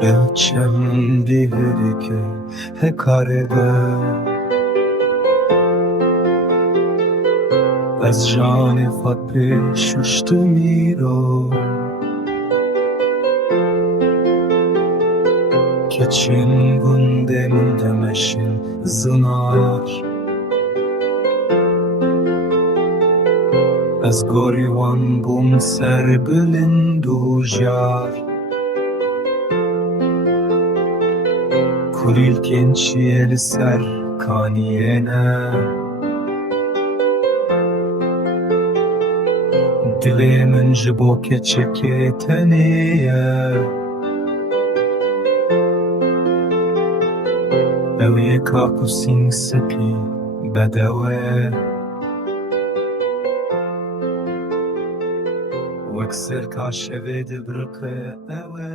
بچم دیگری که هکاره از جان خود پیششتو میرو که چین گندم دمشین زنار از گریوان بوم سر بلند و جار کلیل کنچیل سر کانیه نه دلی من جبو که چکه تنیه اوی کاکوسین سپی بدوه وەک سەرکاشەوێ دەبڕقێ ئەوە